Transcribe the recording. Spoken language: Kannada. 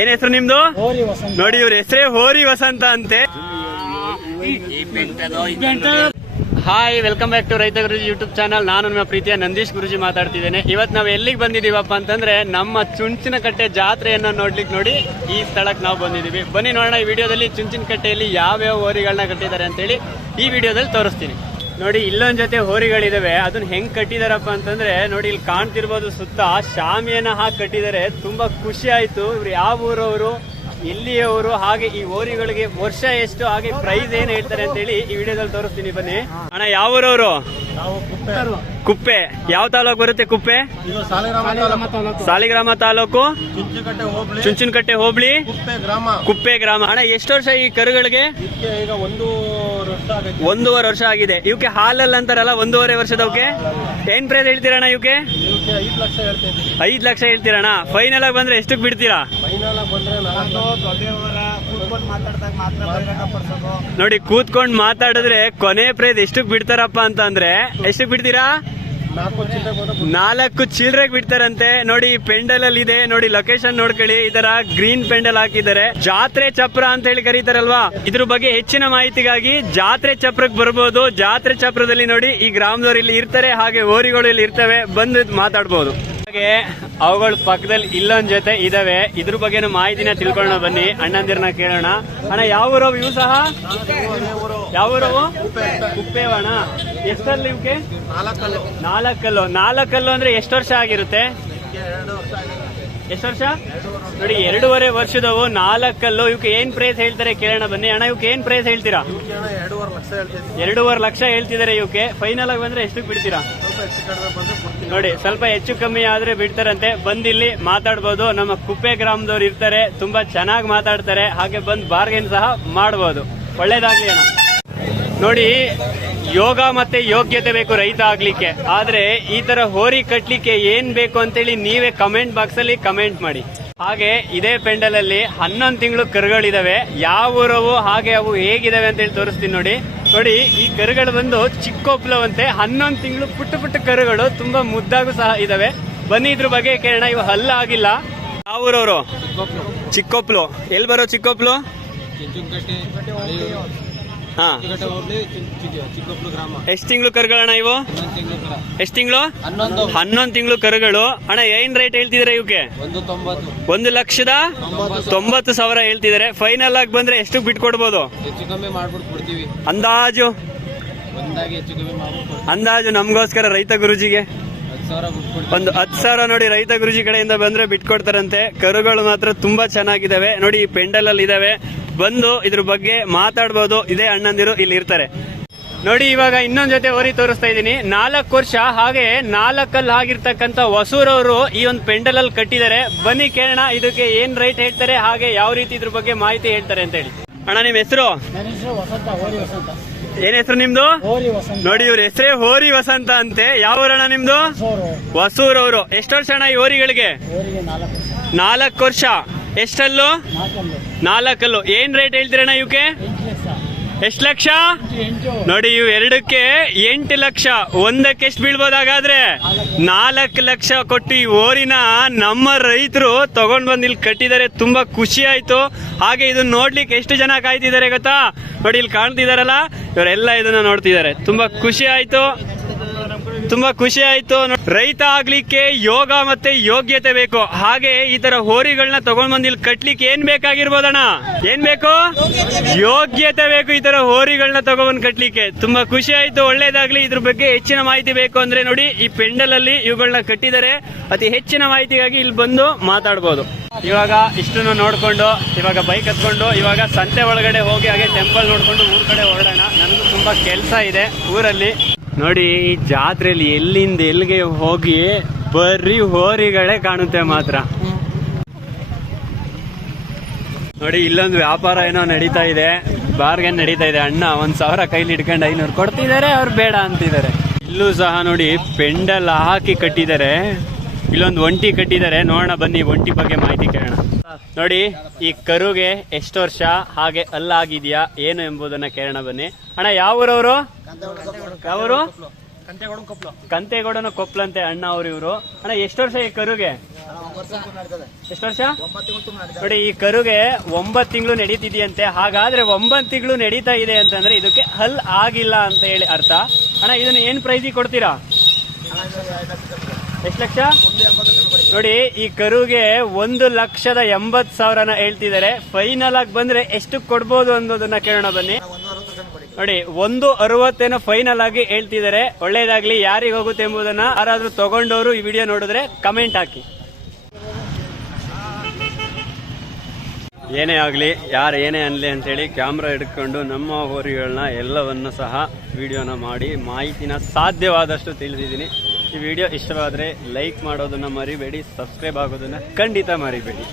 ಏನ್ ಹೆಸರು ನಿಮ್ದು? ನೋಡಿ ಇವ್ರ ಹೆಸರೇ ಹೋರಿ ವಸಂತ ಅಂತೆ. ಹಾಯ್, ವೆಲ್ಕಮ್ ಬ್ಯಾಕ್ ಟು ರೈತ ಗುರುಜಿ ಯೂಟ್ಯೂಬ್ ಚಾನಲ್. ನಾನು ನಿಮ್ಮ ಪ್ರೀತಿಯ ನಂದೀಶ್ ಗುರುಜಿ ಮಾತಾಡ್ತಿದ್ದೇನೆ. ಇವತ್ತು ನಾವು ಎಲ್ಲಿಗೆ ಬಂದಿದೀವಪ್ಪ ಅಂತಂದ್ರೆ ನಮ್ಮ ಚುಂಚನಕಟ್ಟೆ ಜಾತ್ರೆಯನ್ನ ನೋಡ್ಲಿಕ್ಕೆ ನೋಡಿ ಈ ಸ್ಥಳಕ್ಕೆ ನಾವು ಬಂದಿದೀವಿ. ಬನ್ನಿ ನೋಡೋಣ ಈ ವಿಡಿಯೋದಲ್ಲಿ ಚುಂಚನಕಟ್ಟೆಯಲ್ಲಿ ಯಾವ್ಯಾವ ಹೋರಿಗಳನ್ನ ಕಟ್ಟಿದ್ದಾರೆ ಅಂತೇಳಿ ಈ ವಿಡಿಯೋದಲ್ಲಿ ತೋರಿಸ್ತೀನಿ. ನೋಡಿ ಇಲ್ಲೊಂದ್ ಜೊತೆ ಹೋರಿಗಳಿದಾವೆ. ಅದನ್ನ ಹೆಂಗ್ ಕಟ್ಟಿದಾರಪ್ಪ ಅಂತಂದ್ರೆ ನೋಡಿ ಇಲ್ಲಿ ಕಾಣ್ತಿರ್ಬೋದು, ಸುತ್ತ ಶಾಮಿಯನ್ನ ಹಾಕಿ ಕಟ್ಟಿದ್ದಾರೆ. ತುಂಬಾ ಖುಷಿ ಆಯ್ತು. ಇವ್ರು ಯಾವ ಊರವರು, ಎಲ್ಲಿಯವರು, ಹಾಗೆ ಈ ಹೋರಿಗಳಿಗೆ ವರ್ಷ ಎಷ್ಟು, ಹಾಗೆ ಪ್ರೈಸ್ ಏನ್ ಹೇಳ್ತಾರೆ ಅಂತ ಹೇಳಿ ಈ ವಿಡಿಯೋದಲ್ಲಿ ತೋರಿಸ್ತೀನಿ. ಬನ್ನಿ ಅಣ್ಣ, ಯಾವ ಊರವರು? ಕುಪ್ಪೆ. ಯಾವ ತಾಲೂಕು ಬರುತ್ತೆ ಕುಪ್ಪೆ? ಸಾಲಿಗ್ರಾಮ ತಾಲೂಕು, ಚುಂಚನಕಟ್ಟೆ ಹೋಬಳಿ, ಕುಪ್ಪೆ ಗ್ರಾಮ. ಅಣ್ಣ ಎಷ್ಟು ವರ್ಷ ಈ ಕರುಗಳಿಗೆ? ಈಗ 1.5 ವರ್ಷ ಆಗಿದೆ. ಇವಕ್ಕೆ ಹಾಲಲ್ಲಿ ಅಂತಾರಲ್ಲ, 1.5 ವರ್ಷದವಕ್ಕೆ ಏನ್ ಪ್ರೈಸ್ ಹೇಳ್ತೀರಣ್ಣ? ಇವಕ್ಕೆ 5 ಲಕ್ಷ ಹೇಳ್ತೀರಣ್ಣ. ಫೈನಲ್ ಆಗಿ ಬಂದ್ರೆ ಎಷ್ಟಕ್ಕೆ ಬಿಡ್ತೀರಾ? ನೋಡಿ ಕೂತ್ಕೊಂಡ್ ಮಾತಾಡಿದ್ರೆ ಕೊನೆ ಪ್ರೈಸ್ ಎಷ್ಟಕ್ಕೆ ಬಿಡ್ತಾರಪ್ಪ ಅಂತ ಅಂದ್ರೆ ಎಷ್ಟಕ್ಕೆ ಬಿಡ್ತೀರಾ? 4 ಚಿಲ್ಡ್ರೆಗೆ ಬಿಡ್ತಾರಂತೆ. ನೋಡಿ ಪೆಂಡಲ್ ಅಲ್ಲಿ ಇದೆ, ನೋಡಿ ಲೊಕೇಶನ್ ನೋಡ್ಕೊಳ್ಳಿ. ಈ ತರ ಗ್ರೀನ್ ಪೆಂಡಲ್ ಹಾಕಿದ್ದಾರೆ. ಜಾತ್ರೆ ಚಪ್ರ ಅಂತ ಹೇಳಿ ಕರೀತಾರಲ್ವಾ, ಇದ್ರ ಬಗ್ಗೆ ಹೆಚ್ಚಿನ ಮಾಹಿತಿಗಾಗಿ ಜಾತ್ರೆ ಚಪ್ರಕ್ಕೆ ಬರ್ಬೋದು. ಜಾತ್ರೆ ಚಪ್ರದಲ್ಲಿ ನೋಡಿ ಈ ಗ್ರಾಮದವ್ರು ಇಲ್ಲಿ ಇರ್ತಾರೆ, ಹಾಗೆ ಹೋರಿಗಳು ಇಲ್ಲಿ ಇರ್ತವೆ, ಬಂದು ಮಾತಾಡ್ಬೋದು. ಹಾಗೆ ಅವುಗಳ ಪಕ್ಕದಲ್ಲಿ ಇಲ್ಲೊಂದ್ ಜೊತೆ ಇದಾವೆ. ಇದ್ರ ಬಗ್ಗೆನೂ ಮಾಹಿತಿನ ತಿಳ್ಕೊಳ್ಳೋಣ. ಬನ್ನಿ ಅಣ್ಣಂದಿರನ್ನ ಕೇಳೋಣ. ಅಣ್ಣ ಯಾವ ಊರವು ಇವು? ಸಹ ಯಾವ ಊರವು? ಕುಪ್ಪೇವಣ್ಣ. ಎಷ್ಟಲ್ಲಿ ಇವಕ್ಕೆ? 4 ಕಲ್ಲು ಅಂದ್ರೆ ಎಷ್ಟು ವರ್ಷ ಆಗಿರುತ್ತೆ? ಎಷ್ಟು ವರ್ಷ? ನೋಡಿ 2.5 ವರ್ಷದವು, 4 ಕಲ್ಲು. ಇವಕ್ಕೆ ಏನ್ ಪ್ರೈಸ್ ಹೇಳ್ತಾರೆ ಕೇಳೋಣ. ಬನ್ನಿ ಅಣ್ಣ, ಇವಕ್ಕೆ ಏನ್ ಪ್ರೈಸ್ ಹೇಳ್ತೀರಾ? 2.5 ಲಕ್ಷ ಹೇಳ್ತಿದ್ದಾರೆ. ಇವಕ್ಕೆ ಫೈನಲ್ ಆಗಿ ಬಂದ್ರೆ ಎಷ್ಟಕ್ಕೆ ಬಿಡ್ತೀರಾ? ನೋಡಿ ಸ್ವಲ್ಪ ಹೆಚ್ಚು ಕಮ್ಮಿ ಆದ್ರೆ ಬಿಡ್ತಾರಂತೆ. ಬಂದಿಲ್ಲಿ ಮಾತಾಡ್ಬೋದು. ನಮ್ಮ ಕುಪ್ಪೆ ಗ್ರಾಮದವ್ರು ಇರ್ತಾರೆ, ತುಂಬಾ ಚೆನ್ನಾಗಿ ಮಾತಾಡ್ತಾರೆ. ಹಾಗೆ ಬಂದ್ ಬಾರ್ಗೇನ್ ಸಹ ಮಾಡಬಹುದು. ಒಳ್ಳೇದಾಗ್ಲಿ ಅಣ್ಣ. ನೋಡಿ ಯೋಗ ಮತ್ತೆ ಯೋಗ್ಯತೆ ಬೇಕು ರೈತ ಆಗ್ಲಿಕ್ಕೆ. ಆದ್ರೆ ಈ ತರ ಹೋರಿ ಕಟ್ಲಿಕ್ಕೆ ಏನ್ ಬೇಕು ಅಂತೇಳಿ ನೀವೇ ಕಮೆಂಟ್ ಬಾಕ್ಸ್ ಅಲ್ಲಿ ಕಮೆಂಟ್ ಮಾಡಿ. ಹಾಗೆ ಇದೇ ಪೆಂಡಲ್ ಅಲ್ಲಿ 11 ತಿಂಗಳು ಕರುಗಳಿದಾವೆ. ಯಾವ ಊರವು, ಹಾಗೆ ಅವು ಹೇಗಿದಾವೆ ಅಂತೇಳಿ ತೋರಿಸ್ತೀನಿ. ನೋಡಿ ನೋಡಿ ಈ ಕರುಗಳು ಬಂದು ಚಿಕ್ಕೋಪ್ಲವಂತೆ. 11 ತಿಂಗಳು ಪುಟ್ಟ ಪುಟ್ಟ ಕರುಗಳು, ತುಂಬಾ ಮುದ್ದಾಗೂ ಸಹ ಇದಾವೆ. ಬನ್ನಿ ಇದ್ರ ಬಗ್ಗೆ ಕೇಳೋಣ. ಇವು ಹಲ್ಲ ಆಗಿಲ್ಲ. ಯಾವ ಊರವರು? ಚಿಕ್ಕೋಪ್ಲು. ಎಲ್ಲಿ ಬರೋ ಚಿಕ್ಕೋಪ್ಲು? ಹಾ. ಎಷ್ಟು ತಿಂಗಳು ಕರುಗಳಣ್ಣ ಇವು? ಎಷ್ಟು ತಿಂಗಳು? 11 ತಿಂಗಳು ಕರುಗಳು. ಅಣ್ಣ ಏನ್ ರೇಟ್ ಹೇಳ್ತಿದ್ರೆ ಇವಕ್ಕೆ? 1,90,000 ಹೇಳ್ತಿದ್ದಾರೆ. ಫೈನಲ್ ಆಗಿ ಬಂದ್ರೆ ಎಷ್ಟು ಬಿಟ್ಕೊಡ್ಬೋದು? ಅಂದಾಜು ನಮ್ಗೋಸ್ಕರ ರೈತ ಗುರುಜಿಗೆ ಒಂದು 10,000 ನೋಡಿ ರೈತ ಗುರುಜಿ ಕಡೆಯಿಂದ ಬಂದ್ರೆ ಬಿಟ್ಕೊಡ್ತಾರಂತೆ. ಕರುಗಳು ಮಾತ್ರ ತುಂಬಾ ಚೆನ್ನಾಗಿದಾವೆ. ನೋಡಿ ಈ ಪೆಂಡಲ್ ಅಲ್ಲಿ ಇದಾವೆ, ಬಂದು ಇದ್ರ ಬಗ್ಗೆ ಮಾತಾಡ್ಬೋದು. ಇದೇ ಅಣ್ಣಂದಿರು ಇಲ್ಲಿ ಇರ್ತಾರೆ. ನೋಡಿ ಇವಾಗ ಇನ್ನೊಂದ್ ಜೊತೆ ಹೋರಿ ತೋರಿಸ್ತಾ ಇದೀನಿ. 4 ವರ್ಷ ಹಾಗೆ 4 ಆಗಿರ್ತಕ್ಕಂಥ ಹೊಸೂರವರು ಈ ಒಂದು ಪೆಂಡಲ್ ಅಲ್ಲಿ ಕಟ್ಟಿದ್ದಾರೆ. ಬನ್ನಿ ಕೇಳೋಣ ಇದಕ್ಕೆ ಏನ್ ರೇಟ್ ಹೇಳ್ತಾರೆ, ಹಾಗೆ ಯಾವ ರೀತಿ ಇದ್ರ ಬಗ್ಗೆ ಮಾಹಿತಿ ಹೇಳ್ತಾರೆ ಅಂತ ಹೇಳಿ. ಅಣ್ಣ ನಿಮ್ ಹೆಸರು? ಏನ್ ಹೆಸರು ನಿಮ್ದು? ನೋಡಿ ಇವ್ರ ಹೆಸರೇ ಹೋರಿ ವಸಂತ ಅಂತೆ. ಯಾವ ಊರಣ್ಣ ನಿಮ್ದು? ಹೊಸೂರವರು. ಎಷ್ಟು ವರ್ಷ ಅಣ್ಣ ಈ ಹೋರಿಗಳಿಗೆ? 4 ವರ್ಷ. ಎಷ್ಟಲ್ಲು? 4 ಕಲ್ಲು. ಏನ್ ರೇಟ್ ಹೇಳ್ತೀರಣ್ಣ ಇವಕ್ಕೆ? ಎಷ್ಟು ಲಕ್ಷ? ನೋಡಿ ಇವು 2ಕ್ಕೆ 8 ಲಕ್ಷ. ಒಂದಕ್ಕೆ ಎಷ್ಟು ಬೀಳ್ಬೋದಾಗಾದ್ರೆ? 4 ಲಕ್ಷ ಕೊಟ್ಟು ಈ ಹೋರಿನ ನಮ್ಮ ರೈತರು ತಗೊಂಡ್ ಬಂದು ಇಲ್ಲಿ ಕಟ್ಟಿದ್ದಾರೆ. ತುಂಬಾ ಖುಷಿ ಆಯ್ತು. ಹಾಗೆ ಇದನ್ನ ನೋಡ್ಲಿಕ್ಕೆ ಎಷ್ಟು ಜನ ಕಾಯ್ತಿದ್ದಾರೆ ಗೊತ್ತಾ? ನೋಡಿ ಇಲ್ಲಿ ಕಾಣ್ತಿದಾರಲ್ಲ, ಇವರೆಲ್ಲ ಇದನ್ನ ನೋಡ್ತಿದ್ದಾರೆ. ತುಂಬಾ ಖುಷಿ ಆಯ್ತು, ತುಂಬಾ ಖುಷಿ ಆಯ್ತು. ರೈತ ಆಗ್ಲಿಕ್ಕೆ ಯೋಗ ಮತ್ತೆ ಯೋಗ್ಯತೆ ಬೇಕು. ಹಾಗೆ ಈ ತರ ಹೋರಿಗಳನ್ನ ತಗೊಂಡ್ ಬಂದು ಇಲ್ಲಿ ಕಟ್ಲಿಕ್ಕೆ ಏನ್ ಬೇಕಾಗಿರ್ಬೋದಣ್ಣ? ಏನ್ ಬೇಕು? ಯೋಗ್ಯತೆ ಬೇಕು. ಈ ತರ ಹೋರಿಗಳನ್ನ ತಗೊಂಡ್ ಕಟ್ಲಿಕ್ಕೆ ತುಂಬಾ ಖುಷಿ ಆಯ್ತು. ಒಳ್ಳೇದಾಗ್ಲಿ. ಇದ್ರ ಬಗ್ಗೆ ಹೆಚ್ಚಿನ ಮಾಹಿತಿ ಬೇಕು ಅಂದ್ರೆ ನೋಡಿ ಈ ಪೆಂಡಲ್ ಅಲ್ಲಿ ಇವುಗಳನ್ನ ಕಟ್ಟಿದ್ದಾರೆ. ಅತಿ ಹೆಚ್ಚಿನ ಮಾಹಿತಿಗಾಗಿ ಇಲ್ಲಿ ಬಂದು ಮಾತಾಡ್ಬೋದು. ಇವಾಗ ಇಷ್ಟನ್ನು ನೋಡ್ಕೊಂಡು ಇವಾಗ ಬೈಕ್ ಹತ್ಕೊಂಡು ಇವಾಗ ಸಂತೆ ಒಳಗಡೆ ಹೋಗಿ ಹಾಗೆ ಟೆಂಪಲ್ ನೋಡ್ಕೊಂಡು ಊರ್ ಕಡೆ ಹೊರಡೋಣ. ನನಗೂ ತುಂಬಾ ಕೆಲಸ ಇದೆ ಊರಲ್ಲಿ. ನೋಡಿ ಈ ಜಾತ್ರೆಯಲ್ಲಿ ಎಲ್ಲಿಂದ ಎಲ್ಲಿಗೆ ಹೋಗಿ ಬರೀ ಹೋರಿಗಳೇ ಕಾಣುತ್ತೆ ಮಾತ್ರ. ನೋಡಿ ಇಲ್ಲೊಂದು ವ್ಯಾಪಾರ ಏನೋ ನಡೀತಾ ಇದೆ, ಬಾರ್ಗೇನ್ ನಡೀತಾ ಇದೆ. ಅಣ್ಣ 1,000 ಕೈಲಿ ಇಟ್ಕೊಂಡು 500 ಕೊಡ್ತಿದ್ದಾರೆ, ಅವ್ರು ಬೇಡ ಅಂತಿದ್ದಾರೆ. ಇಲ್ಲೂ ಸಹ ನೋಡಿ ಪೆಂಡಲ್ ಹಾಕಿ ಕಟ್ಟಿದ್ದಾರೆ. ಇಲ್ಲೊಂದು ಒಂಟಿ ಕಟ್ಟಿದ್ದಾರೆ. ನೋಡೋಣ ಬನ್ನಿ ಒಂಟಿ ಬಗ್ಗೆ ಮಾಹಿತಿ ಕೇಳೋಣ. ನೋಡಿ ಈ ಕರುಗೆ ಎಷ್ಟು ವರ್ಷ, ಹಾಗೆ ಅಲ್ಲಾಗಿದ್ಯಾ ಏನು ಎಂಬುದನ್ನ ಕೇಳೋಣ ಬನ್ನಿ. ಅಣ್ಣ ಯಾವ ಊರವರು? ಯಾವರು? ಕಂತೆಗೌಡನ ಕೊಪ್ಲಂತೆ ಅಣ್ಣ ಅವ್ರು ಇವರು. ಅಣ್ಣ ಎಷ್ಟು ವರ್ಷ ಈ ಕರುಗೆ? ಎಷ್ಟು ವರ್ಷ? ನೋಡಿ ಈ ಕರುಗೆ 9 ತಿಂಗಳು ನಡೀತಿದೆಯಂತೆ. ಹಾಗಾದ್ರೆ 9 ತಿಂಗಳು ನಡೀತಾ ಇದೆ ಅಂತಂದ್ರೆ ಇದಕ್ಕೆ ಹಲ್ ಆಗಿಲ್ಲ ಅಂತ ಹೇಳಿ ಅರ್ಥ. ಅಣ್ಣ ಇದನ್ನ ಏನ್ ಪ್ರೈಸಿಗೆ ಕೊಡ್ತೀರಾ? ಎಷ್ಟು ಲಕ್ಷ? ನೋಡಿ ಈ ಕರುಗೆ 1,80,000 ಹೇಳ್ತಿದ್ದಾರೆ. ಫೈನಲ್ ಆಗಿ ಬಂದ್ರೆ ಎಷ್ಟು ಕೊಡ್ಬೋದು ಅನ್ನೋದನ್ನ ಕೇಳೋಣ ಬನ್ನಿ. ನೋಡಿ 1,60 ಫೈನಲ್ ಆಗಿ ಹೇಳ್ತಿದ್ದಾರೆ. ಒಳ್ಳೇದಾಗ್ಲಿ. ಯಾರಿಗೆ ಹೋಗುತ್ತೆ ಎಂಬುದನ್ನ ಯಾರಾದ್ರೂ ತಗೊಂಡವರು ಈ ವಿಡಿಯೋ ನೋಡಿದ್ರೆ ಕಮೆಂಟ್ ಹಾಕಿ. ಏನೇ ಆಗಲಿ, ಯಾರು ಏನೇ ಅನ್ಲಿ ಅಂತೇಳಿ ಕ್ಯಾಮ್ರಾ ಹಿಡ್ಕೊಂಡು ನಮ್ಮ ಹೋರಿಗಳನ್ನ ಎಲ್ಲವನ್ನು ಸಹ ವಿಡಿಯೋನ ಮಾಡಿ ಮಾಹಿತಿನ ಸಾಧ್ಯವಾದಷ್ಟು ತಿಳಿದಿದ್ದೀನಿ. ಈ ವಿಡಿಯೋ ಇಷ್ಟವಾದರೆ ಲೈಕ್ ಮಾಡೋದನ್ನ ಮರಿಬೇಡಿ, ಸಬ್ಸ್ಕ್ರೈಬ್ ಆಗೋದನ್ನ ಖಂಡಿತ ಮರಿಬೇಡಿ.